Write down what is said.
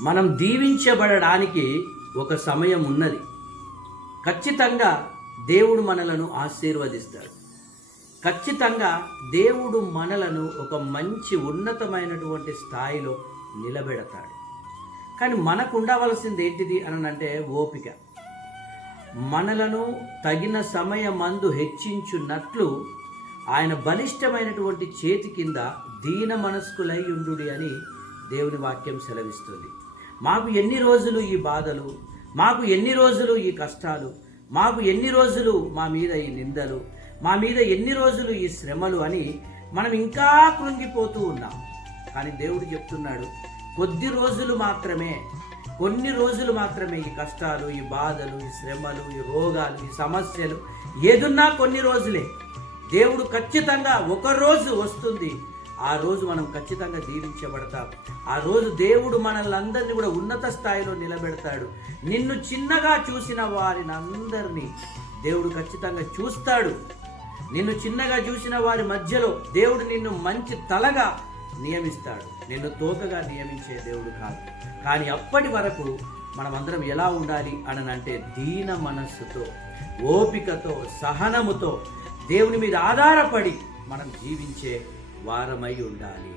మనం దీవించబడడానికి ఒక సమయం ఉన్నది. ఖచ్చితంగా దేవుడు మనలను ఆశీర్వదిస్తాడు. ఖచ్చితంగా దేవుడు మనలను ఒక మంచి ఉన్నతమైనటువంటి స్థాయిలో నిలబెడతాడు. కానీ మనకు ఉండవలసింది ఏంటిది అంటే ఓపిక. మనలను తగిన సమయమందు హెచ్చించున్నట్లు ఆయన బలిష్టమైనటువంటి చేతి కింద దీన మనస్కులై ఉండుడి అని దేవుని వాక్యం సెలవిస్తుంది. మాకు ఎన్ని రోజులు ఈ బాధలు, మాకు ఎన్ని రోజులు ఈ కష్టాలు, మాకు ఎన్ని రోజులు మా మీద ఈ నిందలు, మా మీద ఎన్ని రోజులు ఈ శ్రమలు అని మనం ఇంకా కృంగిపోతూ ఉన్నాం. కానీ దేవుడు చెప్తున్నాడు, కొన్ని రోజులు మాత్రమే ఈ కష్టాలు, ఈ బాధలు, ఈ శ్రమలు, ఈ రోగాలు, ఈ సమస్యలు ఏదున్నా కొన్ని రోజులే. దేవుడు ఖచ్చితంగా ఒక రోజు వస్తుంది, ఆ రోజు మనం ఖచ్చితంగా దీవించబడతాం. ఆ రోజు దేవుడు మనల్ని అందరినీ కూడా ఉన్నత స్థాయిలో నిలబెడతాడు. నిన్ను చిన్నగా చూసిన వారిని అందరినీ దేవుడు ఖచ్చితంగా చూస్తాడు. నిన్ను చిన్నగా చూసిన వారి మధ్యలో దేవుడు నిన్ను మంచి తలగా నియమిస్తాడు. నిన్ను తోకగా నియమించే దేవుడు కాదు. కానీ అప్పటి వరకు మనమందరం ఎలా ఉండాలి అంటే దీన మనస్సుతో, ఓపికతో, సహనముతో దేవుని మీద ఆధారపడి మనం జీవించే వారమై ఉండాలి.